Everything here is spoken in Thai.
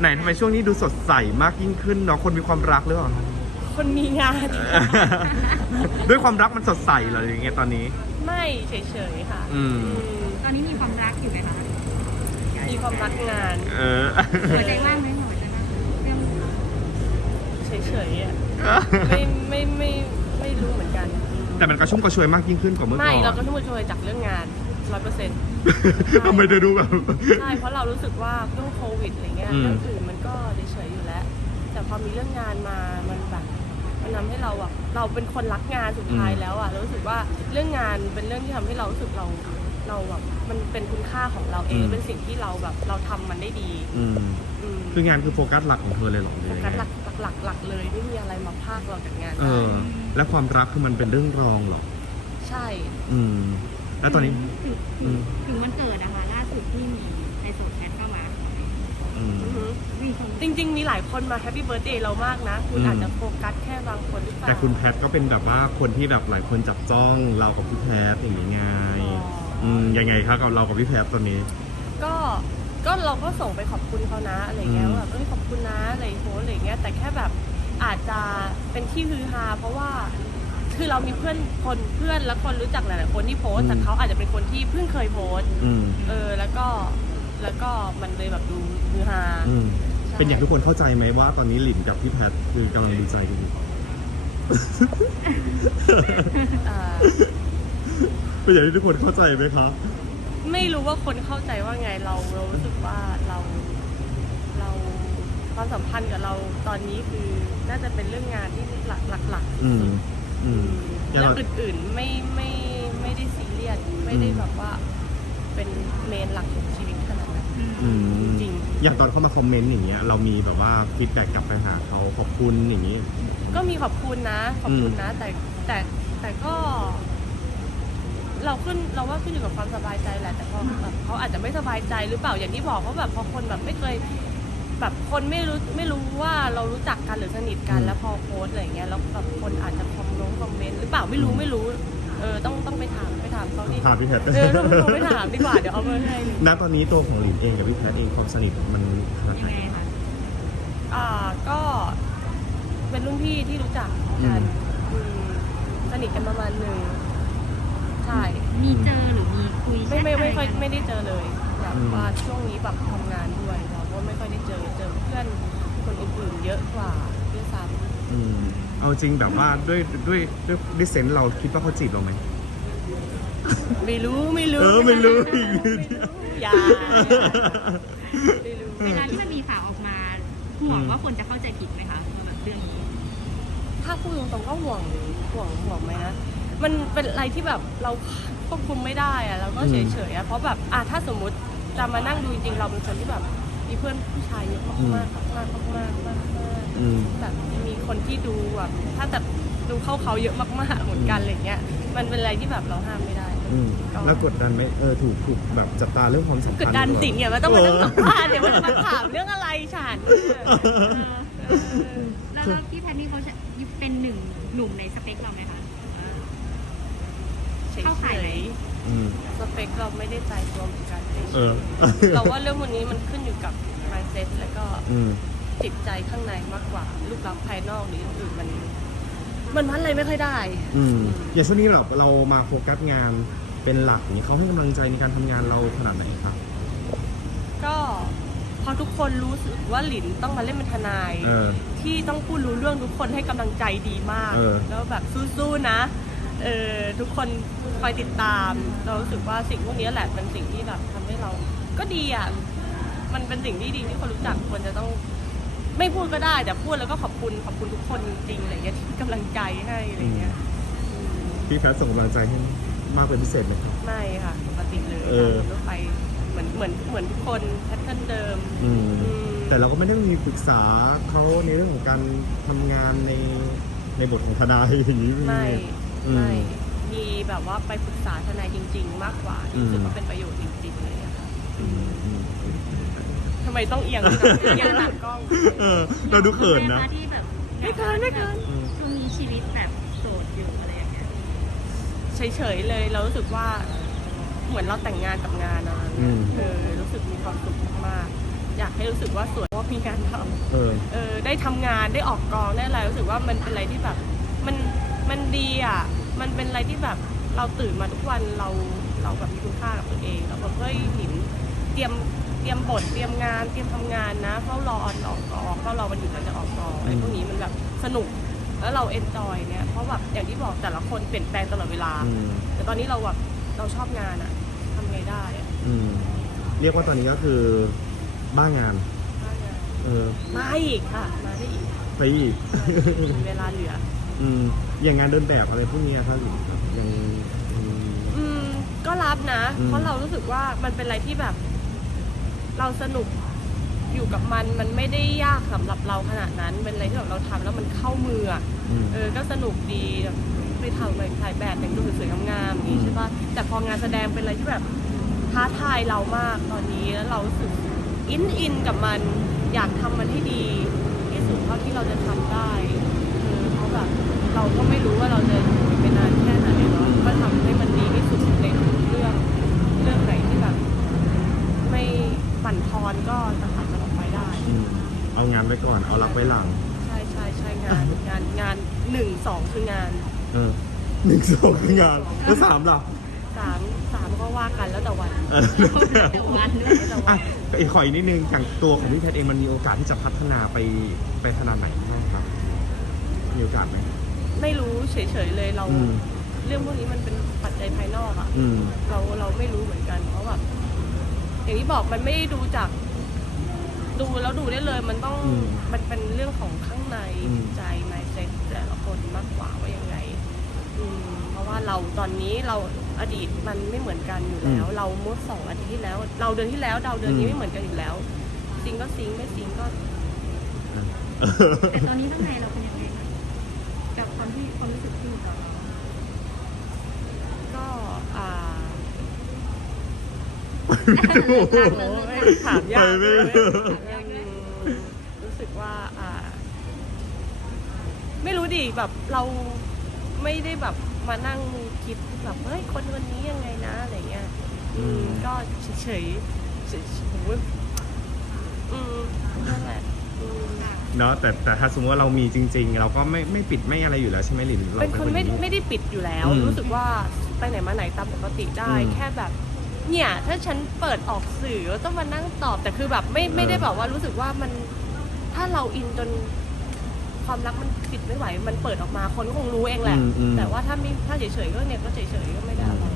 ไหนทำไมช่วงนี้ดูสดใสมากยิ่งขึ้นเนาะคนมีความรักหรือเปล่า คนมีงาน ด้วยความรักมันสดใสเหรอหรือยังไงตอนนี้ ไม่เฉยๆค่ะอืมอืมตอนนี้มีความรักอยู่ไหมคะมีความรักงานเออ หัวใจว่างไหมหัวใจว่างเรื่องเฉยๆอะไม่ไม่ไม่ไม่รู้เหมือนกัน แต่มันกระชุ่มกระชวยมากยิ่งขึ้นกว่าเมื่อก่ไม่อนเราก็ทุ่มเทจากเรื่องงาน ร้อยเปอร์เซ็นต์ ทำไมเธอดูแบบ ใช่ เพราะเรารู้สึกว่าเรื่องโควิดอะไรเงี้ยอืม เรื่องอื่นมันก็เฉยๆอยู่แล้ว แต่พอมีเรื่องงานมา มันแบบมันทำให้เราอะเราเป็นคนรักงานสุดท้ายแล้วอะเรารู้สึกว่าเรื่องงานเป็นเรื่องที่ทำให้เรารู้สึกเราเราแบบมันเป็นคุณค่าของเราเองเป็นสิ่งที่เราแบบเราทำมันได้ดีอืมอืมคืองานคือโฟกัสหลักของเธอเลยเหรอหรือโฟยังกัสไงหลักหลักหลักเลยไม่มีอะไรมาพากเราจากงานเอได้อ และความรักคือมันเป็นเรื่องรองเหรอ ใช่ อืม แล้วตอนนี้ถึงอืถึงมถึงวันเกิดนะคะล่าสุดที่มีในโซแชทเข้ามาอืมอือฮึมีคนจริง ๆ มีหลายคนมาแฮปปี้เบิร์ a เดย์เรามากนะ คุณอืม อาจจะโฟกัสแค่บางคนหรือเปล่าแต่คุณแพทก็เป็นแบบว่าคนที่แบบหลายคนจับจ้องเรากับพี่แพทอย่างนี้ไงอ๋ออือืมยังไงครับกับเรากับพี่แพทตอนนี้ ก็ก็เราก็ส่งไปขอบคุณเขานะอะไรเงี้ยอืม ว่าแบบเอ้ยขอบคุณนะอะไรโพสต์อะไรเงี้ยแต่แค่แบบอาจจะเป็นที่ฮือฮาเพราะว่า คือเรามีเพื่อนคนเพื่อนและคนรู้จักหลายๆคนที่โพสต์แต่เขาอาจจะเป็นคนที่เพิ่งเคยโพสต์อืมเออแล้วก็แล้วก็มันเลยแบบดูฮือฮาอืมใช่เป็นอย่างทุกคนเข้าใจไหมว่าตอนนี้หลินกับพี่แพทคือกำลังดีใจกันอยู่อ่าเป็นอย่างที่ทุกคนเข้าใจไหมคะไม่รู้ว่าคนเข้าใจว่าไงเราเรารู้สึกว่าเราเราความสัมพันธ์กับเราตอนนี้คือน่าจะเป็นเรื่องงานที่หลักหลักๆอืที่มสุด อืมเรื่องอื่นๆไม่ไม่ไม่ได้ซีเรียสไม่ได้อืมแบบว่าเป็นเมนหลักของชีวิตขนาดนั้นอืมจริงอย่างตอนเข้ามาคอมเมนต์อย่างเงี้ยเรามีแบบว่าฟีดแบ็กกลับไปหาเขาขอบคุณอย่างนี้ ก็มีขอบคุณนะ ขอบคุณนะ แต่แต่แต่ก็ เราขึ้นเราว่าขึ้นอยู่กับความสบายใจแหละแต่พอแบบเขาอาจจะไม่สบายใจหรือเปล่าอย่างที่บอกว่าแบบพอคนแบบไม่เคย แบบคนไม่รู้ไม่รู้ว่าเรารู้จักกันหรือสนิทกันอืมแล้วพอโพสต์อะไรเงี้ยแล้วแบบคนอาจจะคอมลงคอมเมนต์หรือเปล่าไม่รู้ไม่รู้เออต้องต้องไปถามไปถามเขาดิถามพี่แพทเออต้องต้องไปถามดีกว่าเดี๋ยวเอาเบอร์ให้เลยณตอนนี้ตัวของหลินเองกับพี่แพทเองความสนิทมันขนาดยัไหนงไงคะอ่าก็เป็นรุ่นพี่ที่รู้จักกันอืมสนิทกันประมาณหนึ่งใช่มีเจอหรือมีคุยไม่ไม่ไม่ค่อยแชทอะรกันไม่ได้เจอเลยแบบ ว่าช่วงนี้แบบทำงานด้วยเราก็ไม่ค่อยได้เจอเจอเพื่อนคนอื่นๆเยอะกว่าด้วยซ้อืมเอาจริงแบบว่าด้วยด้วยด้วยด้วยเซนส์เราคิดว่าเขาจีบเราไหมำไม่รู้ไม่รู้เออไม่รู้อีกไม่รู้อย่าไม่รู้เวลาที่มันมีข่าวออกมาห่วงว่าคนจะเข้าใจผิดไหมคะว่าแบบเรื่องนี้ถ้าพูดตรงๆก็ห่วงห่วงห่วงไหมนะมันเป็นอะไรที่แบบเราควบคุมไม่ได้อะเราก็เฉยๆอะเพราะแบบอะถ้าสมมุติ จะมานั่งดูจริงๆเราเป็นคนที่แบบ มีเพื่อนผู้ชายเยอะมากๆมากๆมากๆมากๆมากๆอืมแบบมีคนที่ดูแบบถ้าแบบดูเข้าเขาเยอะมากๆเหมือนกันอะไรเงี้ย มันเป็นอะไรที่แบบเราห้ามไม่ได้อืมแล้วกดดันไหมเออถูกถูกแบบจับตาเรื่องความสัมพันธ์กดดันวยสิเนี่ยมันต้องมานั่งสัมภาษณ์เดี๋ยวมันจะมาถามเรื่องอะไรฉันแล้วแล้วพี่แพทนี่เขาจะเป็นหนึ่งหนุ่มในสเปคเราไหมคะเฉยเข้าข่ายไหนๆอืมสเปคเราไม่ได้ใจตัวเหมือนกัน เออเราว่าเรื่องวันนี้มันขึ้นอยู่กับ mindset แล้วก็อืม จิตใจข้างในมากกว่ารูปลักษณ์ภายนอกหรืออื่นๆมัน มันวัดอะไรไม่ค่อยได้ อืมอย่างช่วงนี้แบบเรามาโฟกัสงานเป็นหลักอย่างนี้เขาให้กำลังใจในการทำงานเราขนาดไหนครับ ก็พอทุกคนรู้สึกว่าหลินต้องมาเล่นเป็นทนาย เออ ที่ต้องพูดรู้เรื่องทุกคนให้กำลังใจดีมาก เออ แล้วแบบสู้ๆนะ เออทุกคนคอยติดตาม เรารู้สึกว่าสิ่งพวกนี้แหละเป็นสิ่งที่แบบทำให้เรา ก็ดีอะมันเป็นสิ่งที่ดีที่คนรู้จักควรจะต้อง ไม่พูดก็ได้แต่พูดแล้วก็ขอบคุณขอบคุณทุกคนจริงๆอะไรเงี้ยที่กำลังใจให้อะไรเงี้ยอืมพี่แพทส่งกำลังใจให้มากเป็นพิเศษไหมครับ ไม่ค่ะปกติเลยเออ ตามรถไฟเหมือนเหมือนเหมือนทุกคนแพทเทิร์นเดิมอืม อืม แต่เราก็ไม่ได้มีปรึกษาเขาในเรื่องของการทำงานในในบทของทนายอย่างนี้ไม่อืม ไม่มีแบบว่าไปปรึกษาทนายจริง ๆ มากกว่าที่รู้สึกอืมว่าเป็นประโยชน์จริงๆเลยอะค่ะอืมอืมทำไมต้องเอียงด้วยนะเอียงตามกล้อง เออ เราดูเขินนะ ที่แบบไม่เขินไม่เขินอืมช่วงนี้ชีวิตแบบโสดอยู่อะไรอย่างเงี้ยเฉยๆเลยเรารู้สึกว่าเหมือนเราแต่งงานกับงานอะอืม เออรู้สึกมีความสุขมากๆอยอยากให้รู้สึกว่าสวยเพราะว่ามีงานทำ เออ เออได้ทำงานได้ออกกองได้อะไรรู้สึกว่ามันเป็นอะไรที่แบบ มัน มันดีอะ มันเป็นอะไรที่แบบเราตื่นมาทุกวันเราเราแบบมีคุณค่ากับตัวเองเราแบบเฮ้ยหลินเตรียมเตรียมบทเตรียมงานเตรียมทำงานนะเฝ้ารอออนออกกองเฝ้ารอวันหยุดเราจะออกกองไอ้พวกนี้มันแบบสนุกแล้วเราเอนจอยเนี่ยเพราะแบบอย่างที่บอกแต่ละคนเปลี่ยนแปลงตลอดเวลาอืมแต่ตอนนี้เราแบบเราชอบงานอะทำไงได้อะอืมเรียกว่าตอนนี้ก็คือบ้างานบ้างานเออมาอีกค่ะ มาได้อีกไปอีกมีเวลาเหลือ อืมอย่างงานเดินแบบอะไรพวกนี้ครับหลินครับยังอืม อืมก็รับนะ อืม เพราะเรารู้สึกว่ามันเป็นอะไรที่แบบ เราสนุกอยู่กับมันมันไม่ได้ยากสำหรับเราขนาดนั้น เป็นอะไรที่แบบเราทำแล้วมันเข้ามืออะอืม เออ ก็สนุกดีแบบไปทำอะไรถ่ายแบบแต่งตัวสวยๆงามๆอย่างนี้ใช่ปะแต่พองานแสดงเป็นอะไรที่แบบท้าทายเรามากตอนนี้แล้วเรารู้สึกอินอินกับมัน อยากทำมันให้ดีที่สุดเท่าที่เราจะทำได้ เราก็ไม่รู้ว่าเราจะอยู่ไปนานแค่ไหนเนาะก็ทำให้มันดีที่สุดในทุกเรื่อง เรื่องไหนที่แบบ ไม่บั่นทอนก็จะผ่านมันออกไปได้ อืมเอางานไว้ก่อน เอารักไว้หลัง ใช่ใช่ใช่งานงานงานหนึ่งสองคืองานเออหนึ่งสองคืองานแล้วสามล่ะสามสามก็ว่ากันแล้วแต่วัน เออแต่วันด้วยแล้วแต่วัอะนอีกขออีกนิดนึงอย่างตัวของพี่เพชรเองมันมีโอกาสที่จะพัฒนาไปไปขนาดไหนบ้างครับ มีโอกาสไหม ไม่รู้เฉยๆเลยเรา อืม เรื่องพวกนี้มันเป็นปัจจัยภายนอกอะอืม เราเราไม่รู้เหมือนกัน เพราะแบบอย่างที่บอกมันไม่ได้ดูจาก ดูแล้วดูได้เลย มันต้องอืมมันเป็นเรื่องของข้างในอืม จิตใจ mindset แต่ละคนมากกว่าว่ายังไง อืม เพราะว่าเราตอนนี้เราอดีตมันไม่เหมือนกันอยู่แล้ว เราเมื่อสองอาทิตย์ที่แล้ว เราเดือนที่แล้วเราเดือนนี้ไม่เหมือนกันอยู่แล้วซิงก็ซิงไม่ซิงก็ แต่ตอนนี้ข้างในเราเป็นยังไงคะกับ ความที่ความรู้สึกที่อยู่กับเราก็อ่าเลิกลากเลยโอ้เลิยกลากถามยากไปไม่เลยถูกอืมรู้สึกว่าอ่า ไม่รู้ดิแบบเราไม่ได้แบบมานั่งคิดแบบเฮ้ยคนวันนี้ยังไงนะอะไรเงี้ยอืมก็เฉยๆเฉยๆโอ้ยอืมนั่นแหละอืม เนาะแต่แต่ถ้าสมมติว่าเรามีจริง ๆ เราก็ไม่ไม่ปิดไม่อะไรอยู่แล้วใช่ไหมหลินราเป็นคนไม่อย่างไม่ได้ปิดอยู่แล้ว อืมรู้สึกว่าไปไหนมาไหนตามปกติได้ อืมแค่แบบ เนี่ย ถ้าฉันเปิดออกสื่อก็ต้องมานั่งตอบแต่คือแบบไม่ไม่ได้เออแบบว่ารู้สึกว่ามันถ้าเราอินจนความรักมันปิดไม่ไหว มันเปิดออกมาคนก็คงรู้เองแหละ อืมอืม แต่ว่าถ้าไม่ถ้าเฉยๆก็เนี่ยก็เฉยๆก็ไม่ได้อะไร